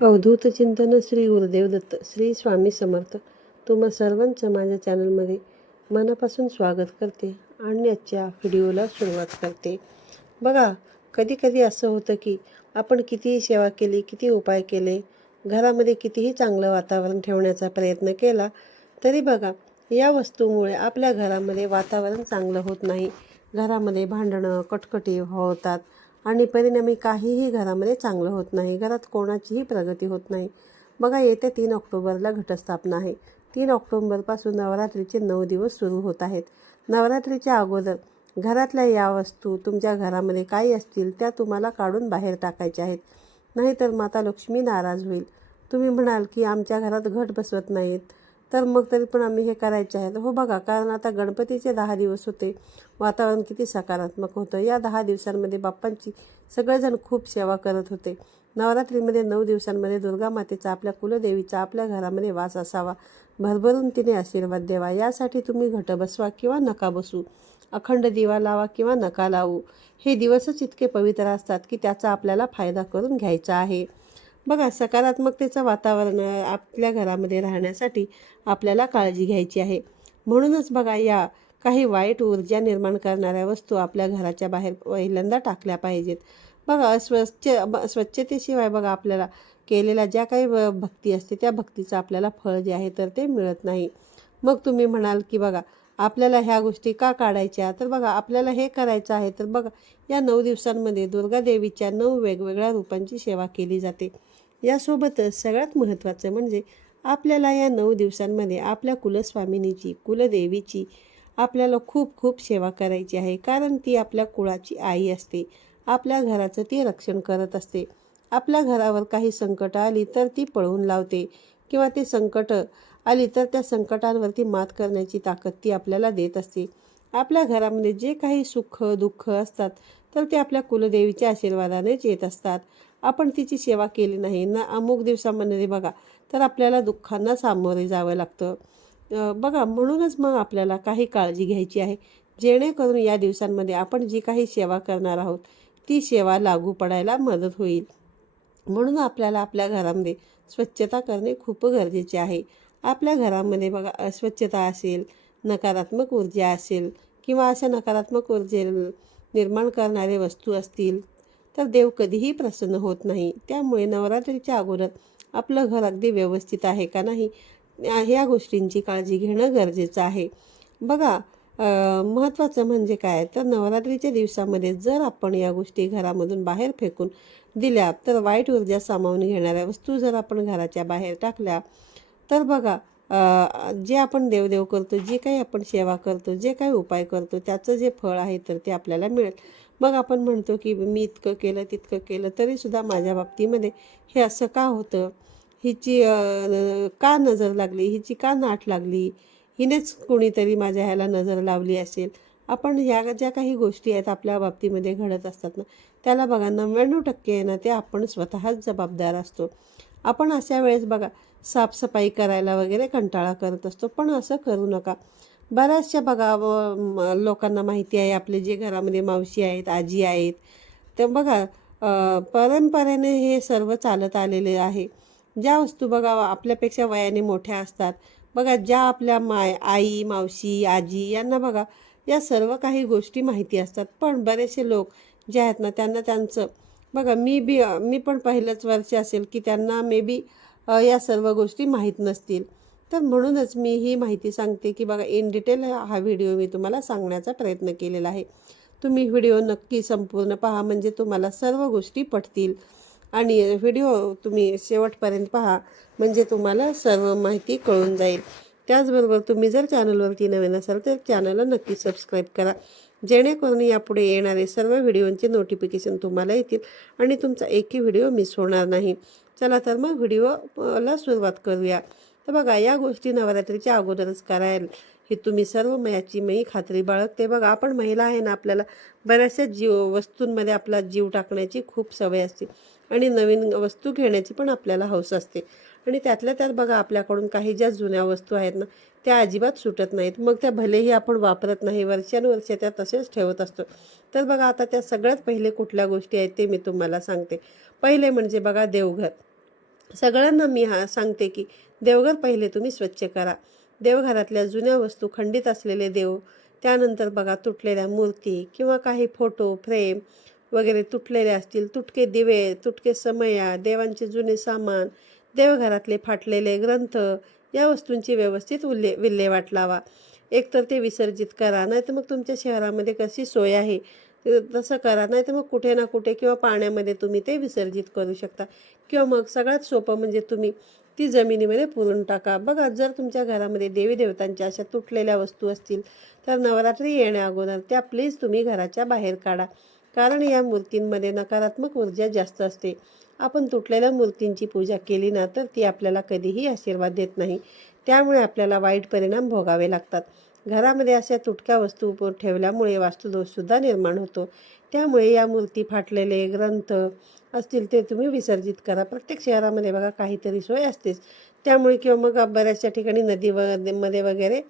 अवधूत चिंतन श्री गुरुदेव दत्त श्री स्वामी समर्थ. तुम्हा सर्वांचं माझ्या चॅनलमध्ये मनापासून स्वागत करते आणि आजच्या व्हिडिओला सुरुवात करते. बघा कधी कधी असं होतं की आपण कितीही सेवा केली किती उपाय केले घरामध्ये कितीही चांगलं वातावरण ठेवण्याचा प्रयत्न केला तरी बघा या वस्तूमुळे आपल्या घरामध्ये वातावरण चांगलं होत नाही. घरामध्ये भांडणं कटकटी होतात. आणि परिणामी काहीही घरामध्ये चांगलं होत नाही. घरात कोणाचीही प्रगती होत नाही. बघा येत्या तीन ऑक्टोबरला घटस्थापना आहे. तीन ऑक्टोबरपासून नवरात्रीचे नऊ दिवस सुरू होत आहेत. नवरात्रीच्या अगोदर घरातल्या या वस्तू तुमच्या घरामध्ये काही असतील त्या तुम्हाला काढून बाहेर टाकायच्या आहेत. नाहीतर माता लक्ष्मी नाराज होईल. तुम्ही म्हणाल की आमच्या घरात घट बसवत नाहीत. तर मग तरी पण आम्ही हे करायचे आहेत. हो बघा कारण आता गणपतीचे दहा दिवस होते. वातावरण किती सकारात्मक होतं. या दहा दिवसांमध्ये बाप्पांची सगळेजण खूप सेवा करत होते. नवरात्रीमध्ये नऊ दिवसांमध्ये दुर्गा मातेचा आपल्या कुलदेवीचा आपल्या घरामध्ये वास असावा. भरभरून तिने आशीर्वाद द्यावा. यासाठी तुम्ही घट बसवा किंवा नका बसू. अखंड दिवा लावा किंवा नका लावू. हे दिवसच इतके पवित्र असतात की त्याचा आपल्याला फायदा करून घ्यायचा आहे. बघा सकारात्मकतेचं वातावरण आपल्या घरामध्ये राहण्यासाठी आपल्याला काळजी घ्यायची आहे. म्हणूनच बघा या काही वाईट ऊर्जा निर्माण करणाऱ्या वस्तू आपल्या घराच्या बाहेर पहिल्यांदा टाकल्या पाहिजेत. बघा स्वच्छ ब- स्वच्छतेशिवाय बघा आपल्याला केलेल्या ज्या काही भक्ती असते त्या भक्तीचं आपल्याला फळ जे आहे तर ते मिळत नाही. मग तुम्ही म्हणाल की बघा आपल्याला ह्या गोष्टी का काढायच्या? तर बघा आपल्याला हे करायचं आहे तर बघा या नऊ दिवसांमध्ये दुर्गादेवीच्या नऊ वेगवेगळ्या रूपांची सेवा केली जाते. यासोबतच सगळ्यात महत्त्वाचं म्हणजे आपल्याला या नऊ दिवसांमध्ये आपल्या कुलस्वामिनीची कुलदेवीची आपल्याला खूप खूप सेवा करायची आहे. कारण ती आपल्या कुळाची आई असते. आपल्या घराचं ती रक्षण करत असते. आपल्या घरावर काही संकटं आली तर ती पळवून लावते किंवा ते संकट आली तर त्या संकटांवरती मात करण्याची ताकद ती आपल्याला देत असते. आपल्या घरामध्ये जे काही सुख दुःख असतात तर ते आपल्या कुलदेवीच्या आशीर्वादानेच येत असतात. आपण तिची सेवा केली नाही ना अमुक दिवसामध्ये बघा तर आपल्याला दुःखांना सामोरे जावं लागतं. बघा म्हणूनच मग आपल्याला काही काळजी घ्यायची आहे. जेणेकरून या दिवसांमध्ये आपण जी काही सेवा करणार आहोत ती सेवा लागू पडायला मदत होईल. म्हणून आपल्याला आपल्या घरामध्ये स्वच्छता करणे खूप गरजेचे आहे. आपल्या घरामध्ये बघा अस्वच्छता असेल नकारात्मक ऊर्जा असेल किंवा अशा नकारात्मक ऊर्जे निर्माण करणारे वस्तू असतील तर देव कधीही प्रसन्न होत नाही. त्यामुळे नवरात्रीच्या अगोदर आपलं घर अगदी व्यवस्थित आहे का नाही ह्या गोष्टींची काळजी घेणं गरजेचं आहे. बघा महत्त्वाचं म्हणजे काय? तर नवरात्रीच्या दिवसामध्ये जर आपण या गोष्टी घरामधून बाहेर फेकून दिल्या तर वाईट ऊर्जा सामावून घेणाऱ्या वस्तू जर आपण घराच्या बाहेर टाकल्या तर बघा जे आपण देवदेव करतो जे काही आपण सेवा करतो जे काही उपाय करतो त्याचं जे फळ आहे तर ते आपल्याला मिळेल. मग आपण म्हणतो की मी इतकं केलं तितकं केलं तरीसुद्धा माझ्या बाबतीमध्ये हे असं का होतं? हिची का नजर लागली? हिची का नाट लागली? हिनेच कोणीतरी माझ्या ह्याला नजर लावली असेल. आपण ह्या ज्या काही गोष्टी आहेत आपल्या बाबतीमध्ये घडत असतात ना त्याला बघा नव्याण्णव टक्के आहे ना ते आपण स्वतःच जबाबदार असतो. आपण अशा वेळेस बघा साफसफाई करायला वगैरे कंटाळा करत असतो पण असं करू नका. बऱ्याचशा बघा लोकांना माहिती आहे आपले जे घरामध्ये मावशी आहेत आजी आहेत तर बघा परंपरेने हे सर्व चालत आलेले आहे. ज्या वस्तू बघा आपल्यापेक्षा वयाने मोठ्या असतात बघा ज्या आपल्या माय आई मावशी आजी यांना बघा या सर्व काही गोष्टी माहिती असतात. पण बरेचसे लोक जे आहेत ना त्यांना त्यांचं बघा मी बी मी पण पहिलंच वर्षी असेल की त्यांना मे बी या सर्व गोष्टी माहीत नसतील. तर म्हणूनच मी ही माहिती सांगते की बघा इन डिटेल हा व्हिडिओ मी तुम्हाला सांगण्याचा प्रयत्न केलेला आहे. तुम्ही व्हिडिओ नक्की संपूर्ण पहा म्हणजे तुम्हाला सर्व गोष्टी पटतील. आणि व्हिडिओ तुम्ही शेवटपर्यंत पहा म्हणजे तुम्हाला सर्व माहिती कळून जाईल. त्याचबरोबर तुम्ही जर चॅनलवरती नवीन असाल तर चॅनलला नक्की सबस्क्राईब करा. जेणेकरून यापुढे येणारे सर्व व्हिडिओंचे नोटिफिकेशन तुम्हाला येतील आणि तुमचा एकही व्हिडिओ मिस होणार नाही. चला तर मग व्हिडिओला सुरुवात करूया. तर बघा या गोष्टी नवरात्रीच्या अगोदरच करायला हे तुम्ही सर्व मयाची मयी खात्री बाळगते. बघा आपण महिला आहे ना आपल्याला बऱ्याचशा जीव वस्तूंमध्ये आपला जीव टाकण्याची खूप सवय असते आणि नवीन वस्तू घेण्याची पण आपल्याला हौस असते. आणि त्यातल्या त्यात बघा आपल्याकडून काही ज्या जुन्या वस्तू आहेत ना त्या अजिबात सुटत नाहीत. मग त्या भलेही आपण वापरत नाही वर्षानुवर्षे त्या तसेच ठेवत असतो. तर बघा आता त्या सगळ्यात पहिले कुठल्या गोष्टी आहेत ते मी तुम्हाला सांगते. पहिले म्हणजे बघा देवघर. सगळ्यांना मी हा सांगते की देवघर पहिले तुम्ही स्वच्छ करा. देवघरातल्या जुन्या वस्तू खंडित असलेले देव त्यानंतर बघा तुटलेल्या मूर्ती किंवा काही फोटो फ्रेम वगैरे तुटलेले असतील. तुटके दिवे तुटके समया देवांचे जुने सामान देवघरातले फाटलेले ग्रंथ या वस्तूंची व्यवस्थित उल्ले विल्हेवाट लावा. एकतर ते विसर्जित करा नाही तर मग तुमच्या शहरामध्ये कशी सोय आहे तसं करा नाही तर मग कुठे ना कुठे किंवा पाण्यामध्ये तुम्ही ते विसर्जित करू शकता. किंवा मग सगळ्यात सोपं म्हणजे तुम्ही ती जमिनीमध्ये पुरून टाका. बघा जर तुमच्या घरामध्ये देवी देवतांच्या अशा तुटलेल्या वस्तू असतील तर नवरात्री येण्या अगोदर त्या प्लीज तुम्ही घराच्या बाहेर काढा. कारण या मूर्तींमध्ये नकारात्मक ऊर्जा जास्त असते. आपण तुटलेल्या मूर्तींची पूजा केली ना तर ती आपल्याला कधीही आशीर्वाद देत नाही. त्यामुळे आपल्याला वाईट परिणाम भोगावे लागतात. घरामध्ये अशा तुटक्या वस्तू ठेवल्यामुळे वास्तुदोषसुद्धा निर्माण होतो. त्यामुळे या मूर्ती फाटलेले ग्रंथ असतील ते तुम्ही विसर्जित करा. प्रत्येक शहरामध्ये बघा काहीतरी सोय असतेच. त्यामुळे किंवा मग बऱ्याचशा ठिकाणी नदी मध्ये वगैरे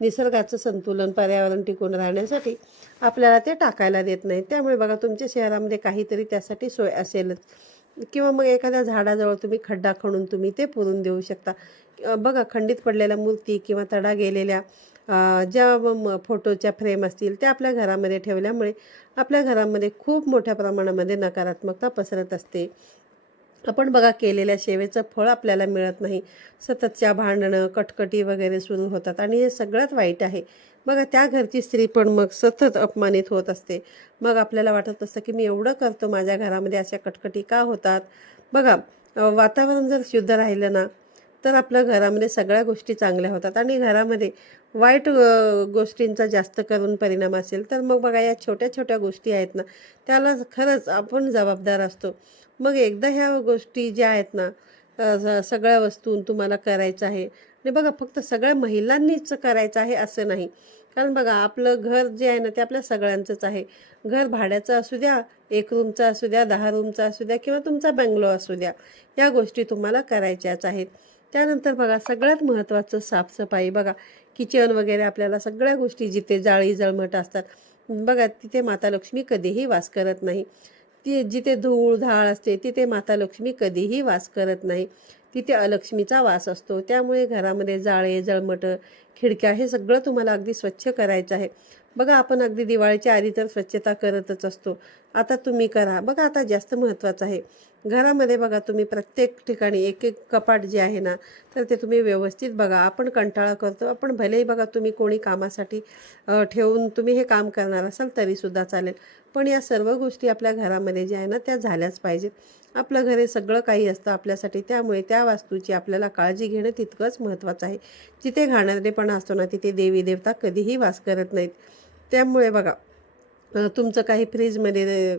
निसर्गाचं संतुलन पर्यावरण टिकून राहण्यासाठी आपल्याला ते टाकायला देत नाही त्यामुळे बघा तुमच्या शहरामध्ये काहीतरी त्यासाठी सोय असेलच. किंवा मग एखाद्या झाडाजवळ तुम्ही खड्डा खणून तुम्ही ते पुरून देऊ शकता. बघा खंडित पडलेल्या मूर्ती किंवा तडा गेलेल्या ज्या म- फोटोच्या फ्रेम असतील त्या आपल्या घरामध्ये ठेवल्यामुळे आपल्या घरामध्ये खूप मोठ्या प्रमाणामध्ये नकारात्मकता पसरत असते. आपण बघा केलेल्या सेवेचं फळ आपल्याला मिळत नाही. सततच्या भांडणं कटकटी वगैरे सुरू होतात आणि हे सगळ्यात वाईट आहे. बघा त्या घरची स्त्री पण मग सतत अपमानित होत असते. मग आपल्याला वाटत असतं की मी एवढं करतो माझ्या घरामध्ये अशा कटकटी का होतात? बघा वातावरण जर शुद्ध राहिलं ना तर आपल्या घरामध्ये सगळ्या गोष्टी चांगल्या होतात आणि घरामध्ये वाईट गोष्टींचा जास्त करून परिणाम असेल तर मग बघा या छोट्या छोट्या गोष्टी आहेत ना त्याला खरंच आपण जबाबदार असतो. मग एकदा ह्या गोष्टी ज्या आहेत ना सगळ्या वस्तू तुम्हाला करायचं आहे आणि बघा फक्त सगळ्या महिलांनीच करायचं आहे असं नाही. कारण बघा आपलं घर जे आहे ना ते आपल्या सगळ्यांचंच आहे. घर भाड्याचं असू द्या एक रूमचं असू द्या दहा रूमचं असू द्या किंवा तुमचा बंगलो असू द्या या गोष्टी तुम्हाला करायच्याच आहेत. त्यानंतर बघा सगळ्यात महत्त्वाचं साफसफाई बघा. किचन वगैरे आपल्याला सगळ्या गोष्टी जिथे जाळी जळमट असतात. बघा तिथे माता लक्ष्मी कधीही वास करत नाही. ती जिथे धूळ धाळ असते तिथे माता लक्ष्मी कधीही वास करत नाही. तिथे अलक्ष्मीचा वास असतो. त्यामुळे घरामध्ये जाळे जळमटं खिडक्या हे सगळं तुम्हाला अगदी स्वच्छ करायचं आहे. बघा आपण अगदी दिवाळीच्या आधी तर स्वच्छता करतच असतो. आता तुम्ही करा. बघा आता जास्त महत्त्वाचं आहे. घरामध्ये बघा तुम्ही प्रत्येक ठिकाणी एक एक कपाट जे आहे ना तर ते तुम्ही व्यवस्थित बघा. आपण कंटाळा करतो. आपण भलेही बघा तुम्ही कोणी कामासाठी ठेवून तुम्ही हे काम करणार असाल तरीसुद्धा चालेल. पण या सर्व गोष्टी आपल्या घरामध्ये ज्या आहे ना त्या झाल्याच पाहिजेत. आपलं घर हे सगळं काही असतं आपल्यासाठी. त्यामुळे त्या वास्तूची आपल्याला काळजी घेणं तितकंच महत्त्वाचं आहे. जिथे घाणेरडेपणा असतो ना तिथे देवी देवता कधीही वास करत नाहीत. त्यामुळे बघा तुमचं काही फ्रीजमध्ये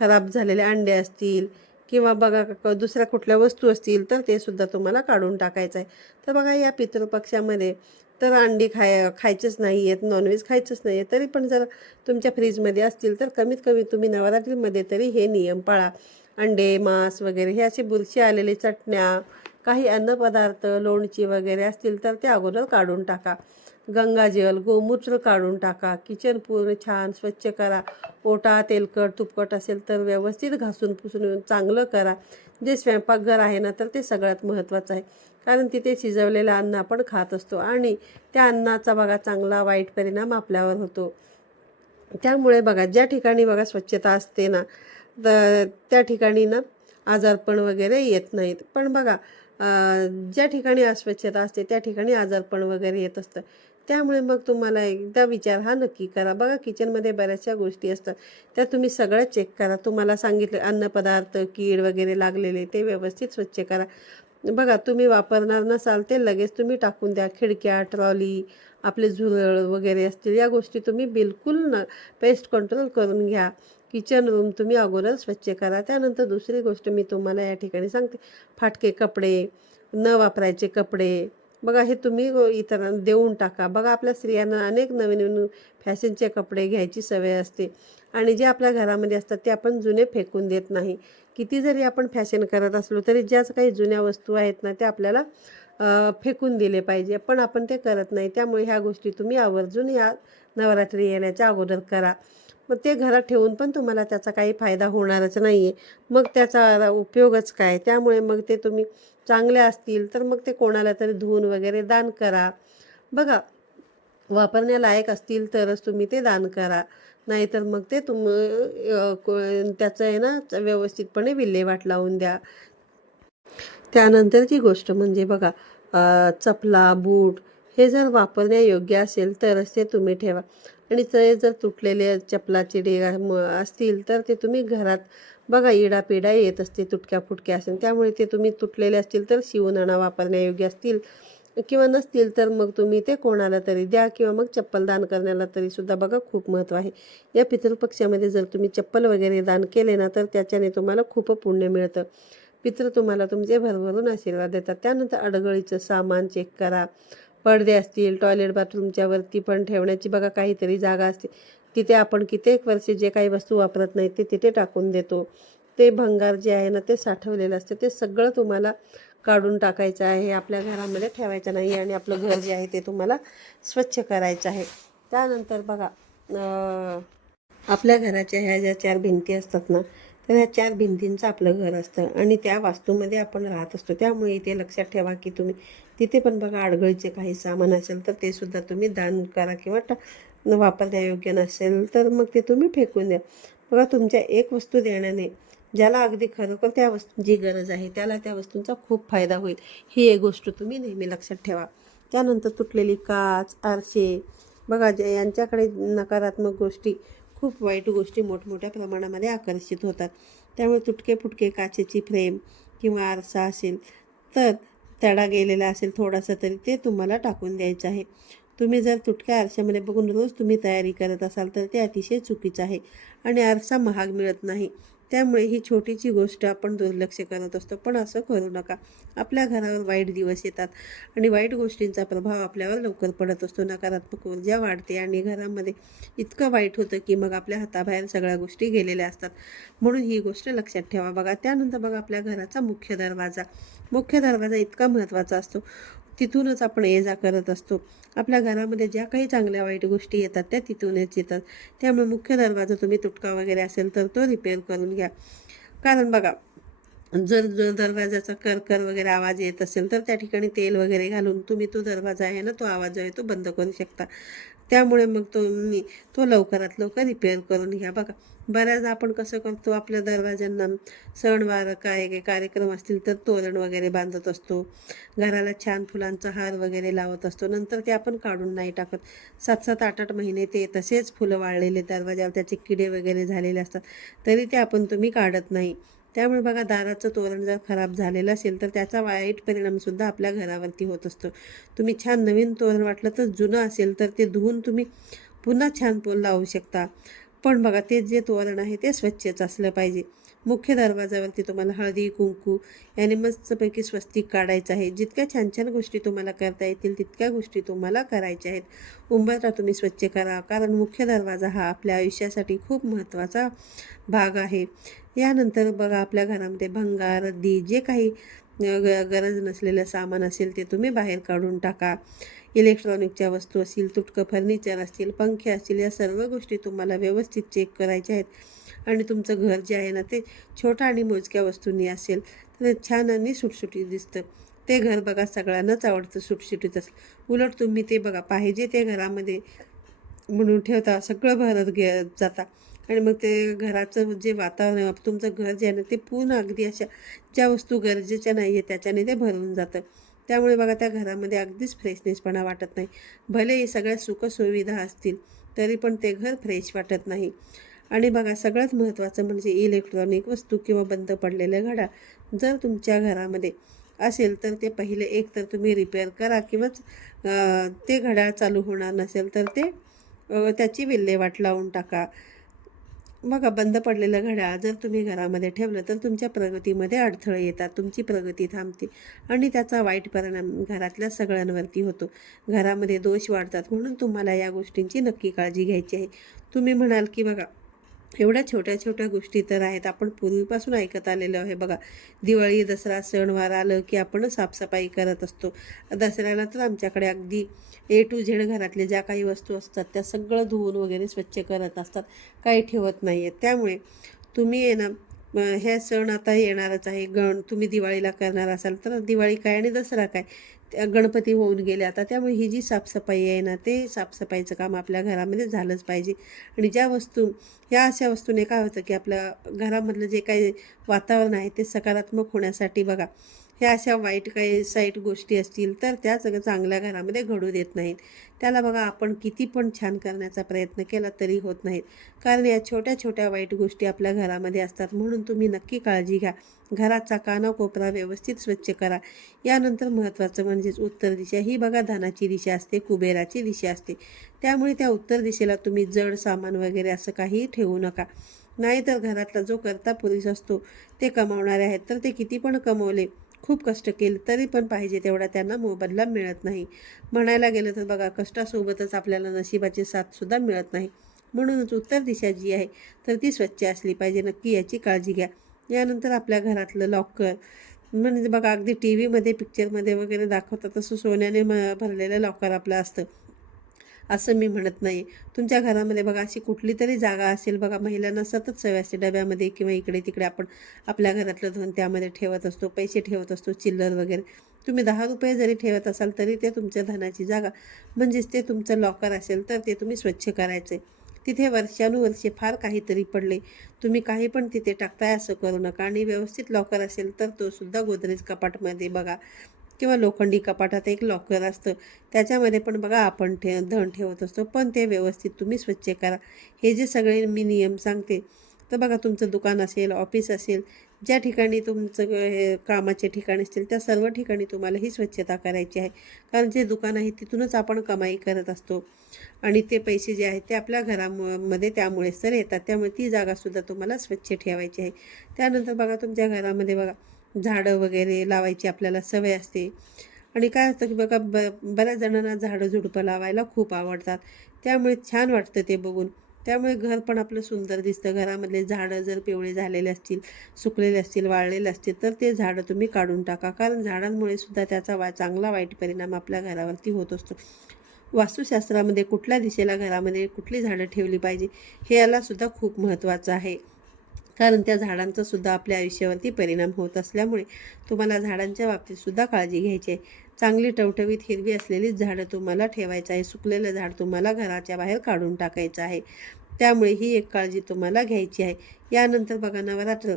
खराब झालेले अंडे असतील किंवा बघा क- दुसऱ्या कुठल्या वस्तू असतील तर ते सुद्धा तुम्हाला काढून टाकायचं आहे. तर बघा या पितृपक्षामध्ये तर अंडी खाय खायचेच नाही आहेत नॉनव्हेज खायचंच नाही आहे तरी पण जर तुमच्या फ्रीजमध्ये असतील तर कमीत कमी तुम्ही नवरात्रीमध्ये तरी हे नियम पाळा. अंडे मांस वगैरे हे असे बुरशी आलेले चटण्या काही अन्नपदार्थ लोणची वगैरे असतील तर ते अगोदर काढून टाका. गंगाजल गोमूत्र काढून टाका. किचन पूर्ण छान स्वच्छ करा. ओटा तेलकट तुपकट असेल तर व्यवस्थित घासून पुसून चांगलं करा. जे स्वयंपाकघर आहे ना तर ते सगळ्यात महत्त्वाचं आहे. कारण तिथे शिजवलेलं अन्न आपण खात असतो आणि त्या अन्नाचा बघा चांगला वाईट परिणाम आपल्यावर होतो. त्यामुळे बघा ज्या ठिकाणी बघा स्वच्छता असते ना तर त्या ठिकाणी ना आजारपण वगैरे येत नाहीत. पण बघा ज्या ठिकाणी अस्वच्छता असते त्या ठिकाणी आजारपण वगैरे येत असतं. त्यामुळे मग तुम्हाला एकदा विचार हा नक्की करा. बघा किचनमध्ये बऱ्याचशा गोष्टी असतात. त्या तुम्ही सगळं चेक करा. तुम्हाला सांगितलं अन्नपदार्थ कीड वगैरे लागलेले ते व्यवस्थित स्वच्छ करा. बघा तुम्ही वापरणार नसाल ते लगेच तुम्ही टाकून द्या. खिडक्या ट्रॉली आपले झुरळ वगैरे असतील या गोष्टी तुम्ही बिलकुल न पेस्ट कंट्रोल करून घ्या. किचन रूम तुम्ही अगोदर स्वच्छ करा. त्यानंतर दुसरी गोष्ट मी तुम्हाला या ठिकाणी सांगते. फाटके कपडे न वापरायचे कपडे. बघा हे तुम्ही इतरांना देऊन टाका. बघा आपल्या स्त्रियांना अनेक नवीन नवीन फॅशनचे कपडे घ्यायची सवय असते. आणि जे आपल्या घरामध्ये असतात ते आपण जुने फेकून देत नाही. किती जरी आपण फॅशन करत असलो तरी ज्याच काही जुन्या वस्तू आहेत ना त्या आपल्याला फेकून दिले पाहिजे. पण आपण ते करत नाही. त्यामुळे ह्या गोष्टी तुम्ही आवर्जून या नवरात्री येण्याच्या अगोदर करा. मग ते घरात ठेवून पण तुम्हाला त्याचा काही फायदा होणारच नाही आहे मग त्याचा उपयोगच काय? त्यामुळे मग ते तुम्ही चांगले असतील तर मग ते कोणाला तरी धुवून वगैरे दान करा. बघा वापरण्यालायक असतील तरच तुम्ही ते दान करा. नाहीतर मग ते तुम को- त्याचं आहे ना व्यवस्थितपणे विल्हेवाट लावून द्या. त्यानंतरची गोष्ट म्हणजे बघा चपला बूट हे जर वापरण्यायोग्य असेल तरच ते तुम्ही ठेवा. आणि ते जर तुटलेले चपलाचे डेगा असतील तर ते तुम्ही घरात बघा इडापिडा येत असते तुटक्या फुटक्या असेल. त्यामुळे ते तुम्ही तुटलेले असतील तर शिवून आणा वापरण्यायोग्य असतील. किंवा नसतील तर मग तुम्ही ते कोणाला तरी द्या किंवा मग चप्पल दान करण्याला तरी सुद्धा बघा खूप महत्त्व आहे. या पितृपक्षामध्ये जर तुम्ही चप्पल वगैरे दान केले ना तर त्याच्याने तुम्हाला खूप पुण्य मिळतं. पितृ तुम्हाला तुमचे भरभरून आशीर्वाद देतात. त्यानंतर अडगळीचं सामान चेक करा. पडदे असतील टॉयलेट बाथरूमच्या वरती पण ठेवण्याची बघा काहीतरी जागा असते. तिथे आपण कित्येक वर्षे जे काही वस्तू वापरत नाही ते तिथे टाकून देतो. ते भंगार जे आहे ना ते साठवलेलं असतं. ते सगळं तुम्हाला काढून टाकायचं आहे आपल्या घरामध्ये ठेवायचं नाही आणि आपलं घर जे आहे ते तुम्हाला स्वच्छ करायचं आहे. त्यानंतर बघा आपल्या घराच्या ह्या ज्या चार भिंती असतात ना तर ह्या चार भिंतींचं आपलं घर असतं आणि त्या वास्तूमध्ये आपण राहत असतो. त्यामुळे इथे लक्षात ठेवा की तुम्ही तिथे पण बघा अडगळीचे काही सामान असेल तर ते सुद्धा तुम्ही दान करा किंवा टा वापरण्यायोग्य नसेल तर मग ते तुम्ही फेकून द्या. बघा तुमच्या एक वस्तू देण्याने ज्याला अगदी खरोखर त्या वस्तूंची गरज आहे त्याला त्या वस्तूंचा खूप फायदा होईल. ही एक गोष्ट तुम्ही नेहमी लक्षात ठेवा. त्यानंतर तुटलेली काच आरसे. बघा जे यांच्याकडे नकारात्मक गोष्टी खूप वाईट गोष्टी मोठमोठ्या प्रमाणामध्ये आकर्षित होतात. त्यामुळे तुटके फुटके काचेची फ्रेम किंवा आरसा असेल तर तडा गेलेला असेल थोडासा तरी ते तुम्हाला टाकून द्यायचं आहे. तुम्ही जर तुटक्या आरशामध्ये बघून रोज तुम्ही तयारी करत असाल तर ते अतिशय चुकीचं आहे आणि आरसा महाग मिळत नाही. त्यामुळे ही छोटीची गोष्ट आपण दुर्लक्ष करत असतो. पण असं करू नका. आपल्या घरावर वाईट दिवस येतात आणि वाईट गोष्टींचा प्रभाव आपल्यावर लवकर पडत असतो. नकारात्मक ऊर्जा वाढते आणि घरामध्ये इतकं वाईट होतं की मग आपल्या हाताबाहेर सगळ्या गोष्टी गेलेल्या असतात. म्हणून ही गोष्ट लक्षात ठेवा. बघा त्यानंतर बघा आपल्या घराचा मुख्य दरवाजा. मुख्य दरवाजा इतका महत्त्वाचा असतो. तिथूनच आपण ये जा करत असतो. आपल्या घरामध्ये ज्या काही चांगल्या वाईट गोष्टी येतात त्या तिथूनच येतात. त्यामुळे मुख्य दरवाजा तुम्ही तुटका वगैरे असेल तर तो रिपेअर करून घ्या. कारण बघा जर जर दरवाजाचा करकर वगैरे आवाज येत असेल तर त्या ठिकाणी तेल वगैरे घालून तुम्ही तो दरवाजा आहे ना तो आवाज जो आहे तो बंद करू शकता. त्यामुळे मग तुम्ही तो लवकरात लवकर रिपेअर करून घ्या. बघा बऱ्याचदा आपण कसं करतो आपल्या दरवाज्यांना सणवार काय काय कार्यक्रम असतील तर तोरण वगैरे बांधत असतो. घराला छान फुलांचा हार वगैरे लावत असतो. नंतर ते आपण काढून नाही टाकत. सात सात आठ आठ महिने ते तसेच फुलं वाळलेले दरवाज्यावर त्याचे किडे वगैरे झालेले असतात. तरी ते आपण तुम्ही काढत नाही. त्यामुळे बघा दाराचं तोरण जर खराब झालेलं असेल तर त्याचा वाईट परिणामसुद्धा आपल्या घरावरती होत असतो. तुम्ही छान नवीन तोरण वाटलं तर जुनं असेल तर ते धुवून तुम्ही पुन्हा छान पोल लावू शकता. पण बघा ते जे तोरण आहे ते स्वच्छच असलं पाहिजे. मुख्य दरवाजावरती तुम्हाला हळदी कुंकू याने मस्तपैकी स्वस्तिक काढायचं आहे. जितक्या छान छान गोष्टी तुम्हाला करता येतील तितक्या गोष्टी तुम्हाला करायच्या आहेत. उंबरठा तुम्ही स्वच्छ करा कारण मुख्य दरवाजा हा आपल्या आयुष्यासाठी खूप महत्त्वाचा भाग आहे. यानंतर बघा आपल्या घरामध्ये भंगार रद्दी जे काही ग गरज नसलेलं सामान असेल ते तुम्ही बाहेर काढून टाका. इलेक्ट्रॉनिकच्या वस्तू असतील तुटकं फर्निचर असतील पंखे असतील या सर्व गोष्टी तुम्हाला व्यवस्थित चेक करायच्या आहेत. आणि तुमचं घर जे आहे ना ते छोटं आणि मोजक्या वस्तूंनी असेल तर छान आणि सुटसुटीत दिसतं. ते घर बघा सगळ्यांनाच आवडतं सुटसुटीत असं उलट तुम्ही ते बघा पाहिजे ते घरामध्ये म्हणून ठेवता सगळं भरत घे जाता. आणि मग ते घराचं जे वातावरण तुमचं घर जे आहे ना ते पूर्ण अगदी अशा ज्या वस्तू गरजेच्या नाही आहे त्याच्याने ते भरून जातं. त्यामुळे बघा त्या घरामध्ये अगदीच फ्रेशनेसपणा वाटत नाही. भले सगळ्या सुखसुविधा असतील तरी पण ते घर फ्रेश वाटत नाही. आणि बघा सगळ्यात महत्त्वाचं म्हणजे इलेक्ट्रॉनिक वस्तू किंवा बंद पडलेल्या घड्या जर तुमच्या घरामध्ये असेल तर ते पहिले एक तर तुम्ही रिपेअर करा किंवा ते घड्याळ चालू होणार नसेल तर ते त्याची विल्हेवाट लावून टाका. बघा बंद पडलेलं घड्याळ जर तुम्ही घरामध्ये ठेवलं तर तुमच्या प्रगतीमध्ये अडथळे येतात तुमची प्रगती थांबते आणि त्याचा वाईट परिणाम घरातल्या सगळ्यांवरती होतो. घरामध्ये दोष वाढतात म्हणून तुम्हाला या गोष्टींची नक्की काळजी घ्यायची आहे. तुम्ही म्हणाल की बघा एवढ्या छोट्या छोट्या गोष्टी तर आहेत. आपण पूर्वीपासून ऐकत आलेलो आहे. बघा दिवाळी दसरा सणवार आलं की आपण साफसफाई करत असतो. दसऱ्याला तर आमच्याकडे अगदी ए टू झेड घरातले ज्या काही वस्तू असतात त्या सगळं धुवून वगैरे स्वच्छ करत असतात. काही ठेवत नाही आहेत त्यामुळे तुम्ही आहे ना हे सण आता येणारच आहे. गण तुम्ही दिवाळीला करणार असाल तर दिवाळी काय आणि दसरा काय? गणपती होऊन गेले. आता त्यामुळे ही जी साफसफाई आहे ना ते साफसफाईचं काम आपल्या घरामध्ये झालंच पाहिजे. आणि ज्या वस्तू ह्या अशा वस्तूने काय होतं की आपल्या घरामधलं जे काही वातावरण आहे ते सकारात्मक होण्यासाठी बघा ह्या अशा वाईट काही साईट गोष्टी असतील तर त्या सगळं चांगल्या घरामध्ये घडू देत नाहीत. त्याला बघा आपण किती पण छान करण्याचा प्रयत्न केला तरी होत नाहीत. कारण या छोट्या छोट्या वाईट गोष्टी आपल्या घरामध्ये असतात. म्हणून तुम्ही नक्की काळजी घ्या. घराचा कानाकोपरा व्यवस्थित स्वच्छ करा. यानंतर महत्त्वाचं म्हणजेच उत्तर दिशा. ही बघा धनाची दिशा असते कुबेराची दिशा असते. त्यामुळे त्या उत्तर दिशेला तुम्ही जड सामान वगैरे असं काही ठेवू नका. नाहीतर घरातला जो करता पुरुष असतो ते कमावणारे आहेत. तर ते किती पण कमवले खूप कष्ट केले तरी पण पाहिजे तेवढा त्यांना मोबदला मिळत नाही. म्हणायला गेलं तर बघा कष्टासोबतच आपल्याला नशिबाची साथसुद्धा मिळत नाही. म्हणूनच उत्तर दिशा जी आहे तर ती स्वच्छ असली पाहिजे. नक्की याची काळजी घ्या. यानंतर आपल्या घरातलं लॉकर म्हणजे बघा अगदी टी व्हीमध्ये पिक्चरमध्ये वगैरे दाखवतात तसं सोन्याने म भरलेलं लॉकर आपलं असतं. असं मी म्हणत नाही. तुमच्या घरामध्ये बघा अशी कुठली तरी जागा असेल बघा महिलांना सतत सवय असते डब्यामध्ये किंवा इकडे तिकडे आपण आपल्या घरातलं धन त्यामध्ये ठेवत असतो पैसे ठेवत असतो चिल्लर वगैरे. तुम्ही दहा रुपये जरी ठेवत असाल तरी ते तुमच्या धनाची जागा म्हणजेच ते तुमचं लॉकर असेल तर ते तुम्ही स्वच्छ करायचे तिथे वर्षानुवर्षे फार काहीतरी पडले. तुम्ही काही पण तिथे टाकताय असं करू नका. आणि व्यवस्थित लॉकर असेल तर तो सुद्धा गोदरेज कपाटमध्ये बघा. किंवा लोखंडी कपाटात एक लॉकर असतं. त्याच्यामध्ये पण बघा आपण ठे धन ठेवत असतो. पण ते व्यवस्थित तुम्ही स्वच्छ करा. हे जे सगळे मी नियम सांगते तर बघा तुमचं दुकान असेल ऑफिस असेल ज्या ठिकाणी तुमचं हे कामाचे ठिकाण असतील त्या सर्व ठिकाणी तुम्हाला ही स्वच्छता करायची आहे. कारण जे दुकान आहे तिथूनच आपण कमाई करत असतो. आणि ते पैसे जे आहेत ते आपल्या घरामध्ये त्यामुळेच तर येतात. त्यामुळे ती जागासुद्धा तुम्हाला स्वच्छ ठेवायची आहे. त्यानंतर बघा तुमच्या घरामध्ये बघा झाडं वगैरे लावायची आपल्याला सवय असते. आणि काय असतं की बघा ब बऱ्याच जणांना झाडं झुडपं लावायला खूप आवडतात. त्यामुळे छान वाटतं ते बघून. त्यामुळे घर पण आपलं सुंदर दिसतं. घरामधले झाडं जर पिवळे झालेले असतील सुकलेले असतील वाळलेले असतील तर ते झाडं तुम्ही काढून टाका. कारण झाडांमुळे सुद्धा त्याचा वा चांगला वाईट परिणाम आपल्या घरावरती होत असतो. वास्तुशास्त्रामध्ये कुठल्या दिशेला घरामध्ये कुठली झाडं ठेवली पाहिजे हे याला सुद्धा खूप महत्त्वाचं आहे. कारण त्या झाडांचा सुद्धा आपल्या आयुष्यावरती परिणाम होत असल्यामुळे तुम्हाला झाडांच्या बाबतीत सुद्धा काळजी घ्यायची आहे. चांगली टवटवीत हिरवी असलेलीच झाडं तुम्हाला ठेवायचं आहे. सुकलेलं झाड तुम्हाला घराच्या बाहेर काढून टाकायचं आहे. त्यामुळे ही एक काळजी तुम्हाला घ्यायची आहे. यानंतर बघा नवरात्र.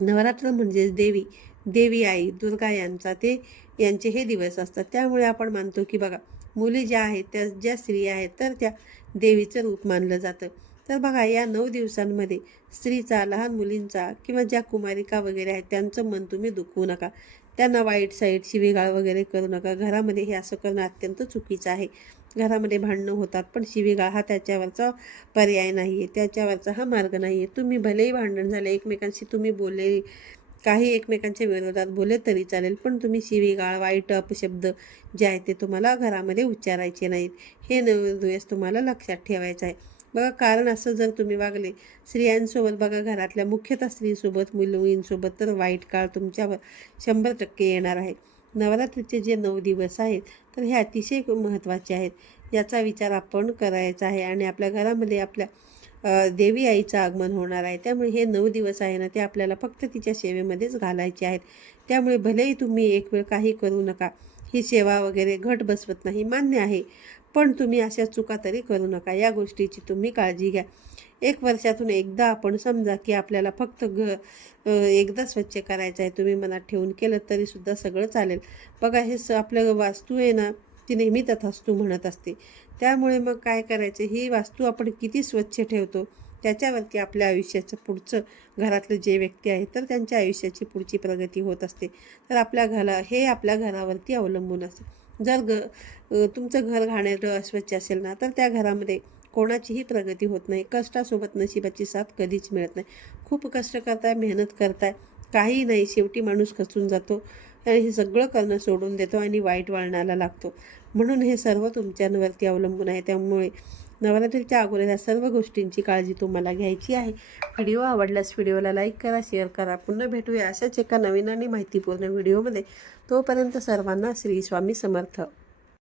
नवरात्र म्हणजेच देवी. देवी आई दुर्गा यांचा ते यांचे हे दिवस असतात. त्यामुळे आपण मानतो की बघा मुली ज्या आहेत त्या ज्या स्त्री आहेत तर त्या देवीचं रूप मानलं जातं. तर बघा या नऊ दिवसांमध्ये स्त्रीचा लहान मुलींचा किंवा ज्या कुमारिका वगैरे आहेत त्यांचं मन तुम्ही दुखवू नका. त्यांना वाईट साईट शिवीगाळ वगैरे करू नका. घरामध्ये हे असं करणं अत्यंत चुकीचं आहे. घरामध्ये भांडणं होतात पण शिवीगाळ हा त्याच्यावरचा पर्याय नाही आहे त्याच्यावरचा हा मार्ग नाही आहे तुम्ही भलेही भांडण झाले एकमेकांशी तुम्ही बोलले काही एकमेकांच्या विरोधात बोलले तरी चालेल पण तुम्ही शिवीगाळ वाईट अपशब्द जे आहेत ते तुम्हाला घरामध्ये उच्चारायचे नाहीत. हे नवदुयस तुम्हाला लक्षात ठेवायचं आहे. बघा कारण असं जर तुम्ही वागले स्त्रियांसोबत बघा घरातल्या मुख्यतः स्त्रीसोबत मुलींसोबत तर वाईट काळ तुमच्यावर शंभर टक्के येणार आहे. नवरात्रीचे जे नऊ दिवस आहेत तर हे अतिशय महत्त्वाचे आहेत. याचा विचार आपण करायचा आहे आणि आपल्या घरामध्ये आपल्या देवी आईचं आगमन होणार आहे. त्यामुळे हे नऊ दिवस आहे ना ते आपल्याला फक्त तिच्या सेवेमध्येच घालायचे आहेत. त्यामुळे भलेही तुम्ही एक वेळ काही करू नका. ही सेवा वगैरे घट बसवत नाही. मान्य आहे. पण तुम्ही अशा चुका तरी करू नका. या गोष्टीची तुम्ही काळजी घ्या. एक वर्षातून एकदा आपण समजा की आपल्याला फक्त घ एकदा स्वच्छ करायचं आहे तुम्ही मनात ठेवून केलं तरीसुद्धा सगळं चालेल. बघा हे स आपलं वास्तू आहे ना ती नेहमी तथास्तू म्हणत असते. त्यामुळे मग काय करायचं? ही वास्तू आपण किती स्वच्छ ठेवतो त्याच्यावरती आपल्या आयुष्याचं पुढचं घरातलं जे व्यक्ती आहे तर त्यांच्या आयुष्याची पुढची प्रगती होत असते. तर आपल्या घरा हे आपल्या घरावरती अवलंबून असते. जर ग तुमचं घर घाणेरडं अस्वच्छ असेल ना तर त्या घरामध्ये कोणाचीही प्रगती होत नाही. कष्टासोबत नशिबाची साथ कधीच मिळत नाही. खूप कष्ट करताय मेहनत करताय काही नाही. शेवटी माणूस खचून जातो आणि हे सगळं करणं सोडून देतो आणि वाईट वळणाला लागतो. म्हणून हे सर्व तुमच्यांवरती अवलंबून आहे. त्यामुळे नवरात्रीच्या अगोदर सर्व गोष्टींची काळजी तुम्हाला घ्यायची आहे. व्हिडिओ आवडल्यास व्हिडिओला लाईक करा शेअर करा. पुन्हा भेटूया अशाच एका नवीन आणि माहितीपूर्ण व्हिडिओमध्ये. तोपर्यंत सर्वांना श्री स्वामी समर्थ.